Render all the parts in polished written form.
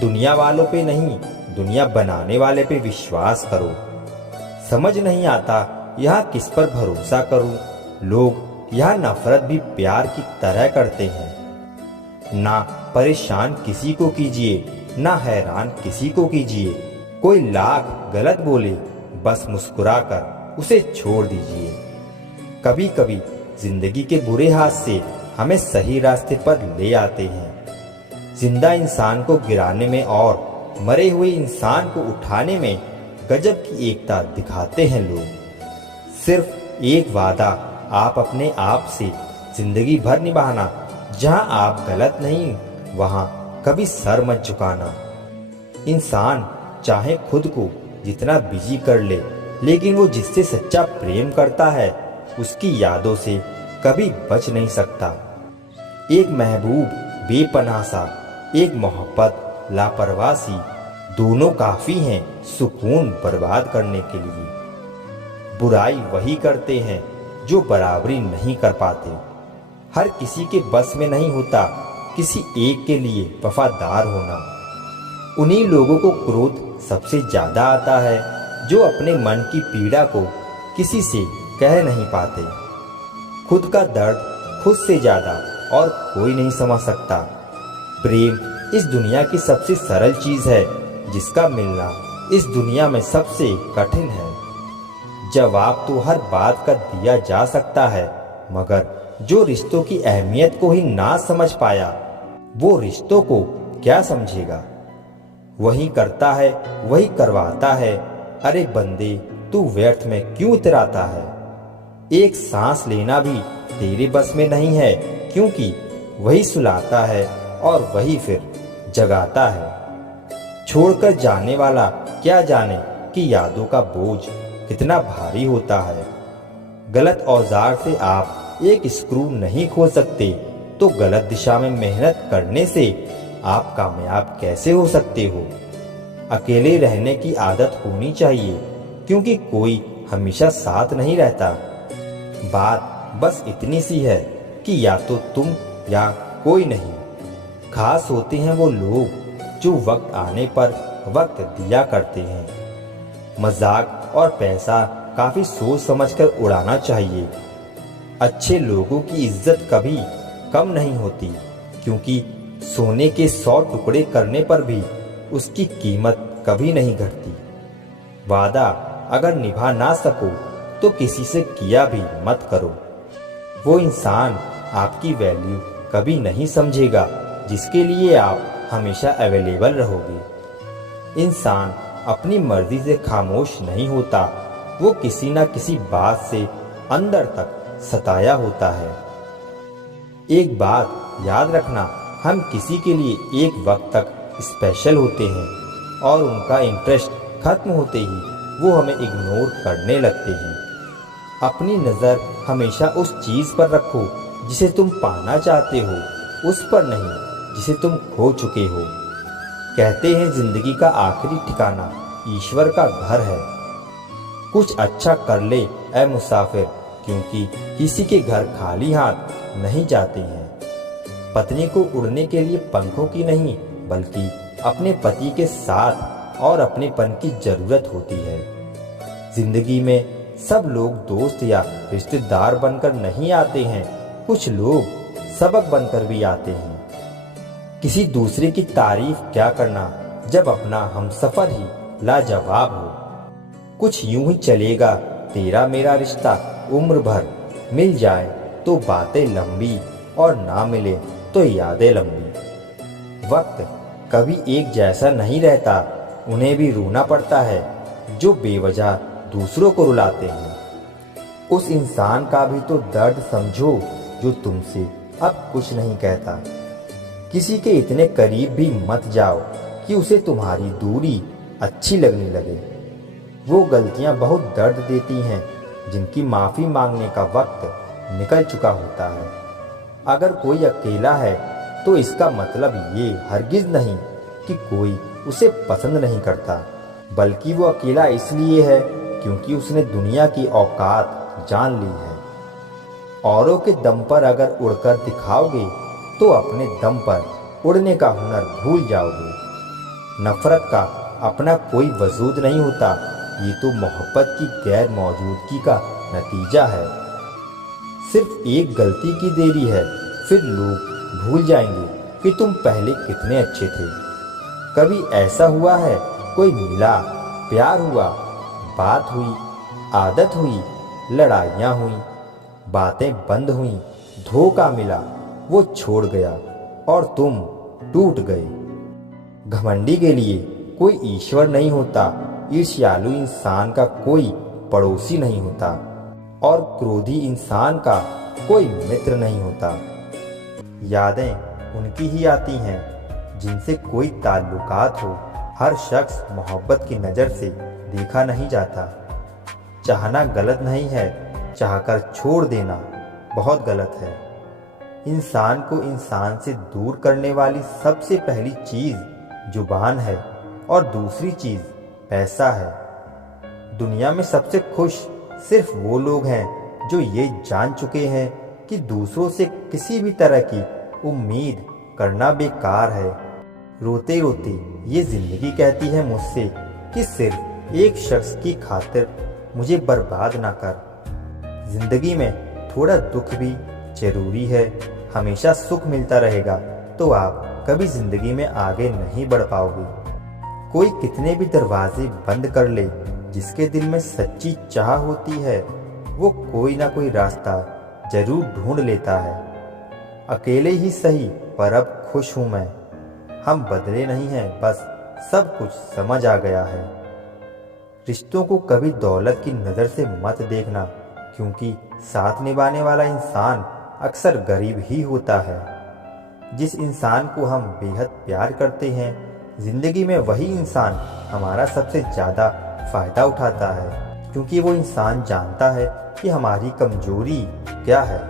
दुनिया वालों पे नहीं, दुनिया बनाने वाले पे विश्वास करो। समझ नहीं आता यहाँ किस पर भरोसा करूं। लोग यहाँ नफरत भी प्यार की तरह करते हैं। ना परेशान किसी को कीजिए, ना हैरान किसी को कीजिए। कोई लाख गलत बोले, बस मुस्कुराकर उसे छोड़ दीजिए। कभी कभी जिंदगी के बुरे हाथ से हमें सही रास्ते पर ले आते हैं। जिंदा इंसान को गिराने में और मरे हुए इंसान को उठाने में गजब की एकता दिखाते हैं लोग। सिर्फ एक वादा आप अपने आप से जिंदगी भर निभाना, जहां आप गलत नहीं वहां कभी सर मत झुकाना। इंसान चाहे खुद को जितना बिजी कर ले, लेकिन वो जिससे सच्चा प्रेम करता है उसकी यादों से कभी बच नहीं सकता। एक महबूब बेपनाह सा, एक मोहब्बत लापरवाह सी, दोनों काफी हैं सुकून बर्बाद करने के लिए। बुराई वही करते हैं जो बराबरी नहीं कर पाते। हर किसी के बस में नहीं होता किसी एक के लिए वफादार होना। उन्हीं लोगों को क्रोध सबसे ज्यादा आता है जो अपने मन की पीड़ा को किसी से कह नहीं पाते। खुद का दर्द खुद से ज्यादा और कोई नहीं समझ सकता। प्रेम इस दुनिया की सबसे सरल चीज है जिसका मिलना इस दुनिया में सबसे कठिन है। जवाब तो हर बात का दिया जा सकता है, मगर जो रिश्तों की अहमियत को ही ना समझ पाया वो रिश्तों को क्या समझेगा। वही करता है वही करवाता है, अरे बंदे तू व्यर्थ में क्यों इतराता है। एक सांस लेना भी तेरे बस में नहीं है, क्योंकि वही सुलाता है और वही फिर जगाता है। छोड़कर जाने वाला क्या जाने कि यादों का बोझ कितना भारी होता है। गलत औजार से आप एक स्क्रू नहीं खोल सकते, तो गलत दिशा में मेहनत करने से आप कामयाब कैसे हो सकते हो। अकेले रहने की आदत होनी चाहिए, क्योंकि कोई हमेशा साथ नहीं रहता। बात बस इतनी सी है कि या तो तुम या कोई नहीं। खास होते हैं वो लोग जो वक्त आने पर वक्त दिया करते हैं। मजाक और पैसा काफी सोच समझकर उड़ाना चाहिए। अच्छे लोगों की इज्जत कभी कम नहीं होती, क्योंकि सोने के 100 टुकड़े करने पर भी उसकी कीमत कभी नहीं घटती। वादा अगर निभा ना सको तो किसी से किया भी मत करो। वो इंसान आपकी वैल्यू कभी नहीं समझेगा जिसके लिए आप हमेशा अवेलेबल रहोगे। इंसान अपनी मर्जी से खामोश नहीं होता, वो किसी ना किसी बात से अंदर तक सताया होता है। एक बात याद रखना, हम किसी के लिए एक वक्त तक स्पेशल होते हैं और उनका इंटरेस्ट खत्म होते ही वो हमें इग्नोर करने लगते हैं। अपनी नज़र हमेशा उस चीज़ पर रखो जिसे तुम पाना चाहते हो, उस पर नहीं जिसे तुम खो चुके हो। कहते हैं जिंदगी का आखिरी ठिकाना ईश्वर का घर है। कुछ अच्छा कर ले ऐ मुसाफिर, क्योंकि किसी के घर खाली हाथ नहीं जाते हैं। पत्नी को उड़ने के लिए पंखों की नहीं, बल्कि अपने पति के साथ और अपनेपन की जरूरत होती है। जिंदगी में सब लोग दोस्त या रिश्तेदार बनकर नहीं आते हैं, कुछ लोग सबक बनकर भी आते हैं। किसी दूसरे की तारीफ क्या करना जब अपना हमसफर ही लाजवाब हो। कुछ यूं ही चलेगा तेरा मेरा रिश्ता उम्र भर, मिल जाए तो बातें लंबी और ना मिले तो यादें लंबी। वक्त कभी एक जैसा नहीं रहता, उन्हें भी रोना पड़ता है जो बेवजह दूसरों को रुलाते हैं। उस इंसान का भी तो दर्द समझो जो तुमसे अब कुछ नहीं कहता। किसी के इतने करीब भी मत जाओ कि उसे तुम्हारी दूरी अच्छी लगने लगे। वो गलतियां बहुत दर्द देती हैं जिनकी माफ़ी मांगने का वक्त निकल चुका होता है। अगर कोई अकेला है तो इसका मतलब ये हरगिज़ नहीं कि कोई उसे पसंद नहीं करता, बल्कि वो अकेला इसलिए है क्योंकि उसने दुनिया की औकात जान ली है। औरों के दम पर अगर उड़कर दिखाओगे तो अपने दम पर उड़ने का हुनर भूल जाओगे। नफरत का अपना कोई वजूद नहीं होता, ये तो मोहब्बत की गैर मौजूदगी का नतीजा है। सिर्फ एक गलती की देरी है, फिर लोग भूल जाएंगे कि तुम पहले कितने अच्छे थे। कभी ऐसा हुआ है, कोई मिला, प्यार हुआ, बात हुई, आदत हुई, लड़ाइयाँ हुई, बातें बंद हुई, धोखा मिला, वो छोड़ गया और तुम टूट गए। घमंडी के लिए कोई ईश्वर नहीं होता, ईर्ष्यालु इंसान का कोई पड़ोसी नहीं होता और क्रोधी इंसान का कोई मित्र नहीं होता। यादें उनकी ही आती हैं जिनसे कोई ताल्लुकात हो। हर शख्स मोहब्बत की नज़र से देखा नहीं जाता। चाहना गलत नहीं है, चाहकर छोड़ देना बहुत गलत है। इंसान को इंसान से दूर करने वाली सबसे पहली चीज़ जुबान है और दूसरी चीज़ पैसा है। दुनिया में सबसे खुश सिर्फ वो लोग हैं जो ये जान चुके हैं कि दूसरों से किसी भी तरह की उम्मीद करना बेकार है। रोते रोते ये ज़िंदगी कहती है मुझसे कि सिर्फ एक शख्स की खातिर मुझे बर्बाद ना कर। ज़िंदगी में थोड़ा दुख भी ज़रूरी है। हमेशा सुख मिलता रहेगा तो आप कभी ज़िंदगी में आगे नहीं बढ़ पाओगे। कोई कितने भी दरवाजे बंद कर ले, जिसके दिल में सच्ची चाह होती है वो कोई ना कोई रास्ता जरूर ढूंढ लेता है। अकेले ही सही पर अब खुश हूँ मैं। हम बदले नहीं हैं, बस सब कुछ समझ आ गया है। रिश्तों को कभी दौलत की नज़र से मत देखना, क्योंकि साथ निभाने वाला इंसान अक्सर गरीब ही होता है। जिस इंसान को हम बेहद प्यार करते हैं, ज़िंदगी में वही इंसान हमारा सबसे ज़्यादा फ़ायदा उठाता है, क्योंकि वो इंसान जानता है कि हमारी कमजोरी क्या है।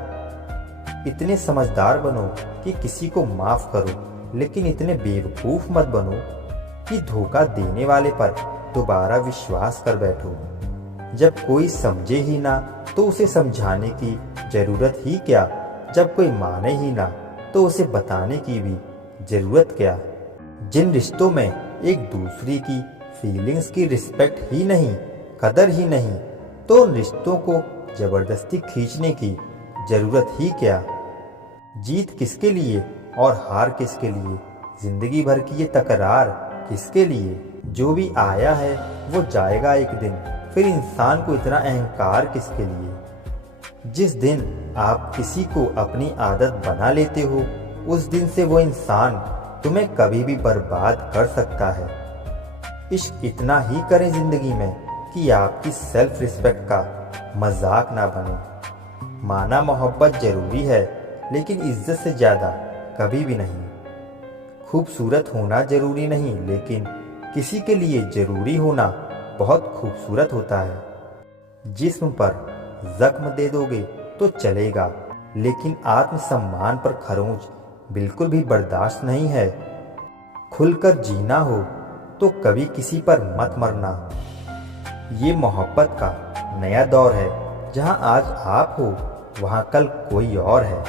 इतने समझदार बनो कि किसी को माफ़ करो, लेकिन इतने बेवकूफ़ मत बनो कि धोखा देने वाले पर दोबारा विश्वास कर बैठो। जब कोई समझे ही ना तो उसे समझाने की ज़रूरत ही क्या। जब कोई माने ही ना तो उसे बताने की भी ज़रूरत क्या। जिन रिश्तों में एक दूसरे की फीलिंग्स की रिस्पेक्ट ही नहीं, कदर ही नहीं, तो उन रिश्तों को ज़बरदस्ती खींचने की ज़रूरत ही क्या। जीत किसके लिए और हार किसके लिए, ज़िंदगी भर की ये तकरार किसके लिए। जो भी आया है वो जाएगा एक दिन, फिर इंसान को इतना अहंकार किसके लिए। जिस दिन आप किसी को अपनी आदत बना लेते हो, उस दिन से वो इंसान तुम्हें कभी भी बर्बाद कर सकता है। इश्क इतना ही करें ज़िंदगी में कि आपकी सेल्फ रिस्पेक्ट का मजाक ना बने। माना मोहब्बत ज़रूरी है, लेकिन इज्जत से ज़्यादा कभी भी नहीं। खूबसूरत होना ज़रूरी नहीं, लेकिन किसी के लिए ज़रूरी होना बहुत खूबसूरत होता है। जिस्म पर जख्म दे दोगे तो चलेगा, लेकिन आत्मसम्मान पर खरोंच बिल्कुल भी बर्दाश्त नहीं है। खुलकर जीना हो तो कभी किसी पर मत मरना। ये मोहब्बत का नया दौर है, जहाँ आज आप हो वहाँ कल कोई और है।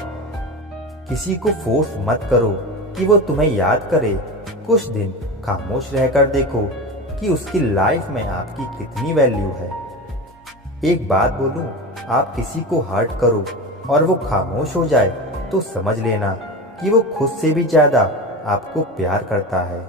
किसी को फोर्स मत करो कि वो तुम्हें याद करे। कुछ दिन खामोश रहकर देखो कि उसकी लाइफ में आपकी कितनी वैल्यू है। एक बात बोलूं, आप किसी को हर्ट करो और वो खामोश हो जाए तो समझ लेना कि वो खुद से भी ज़्यादा आपको प्यार करता है।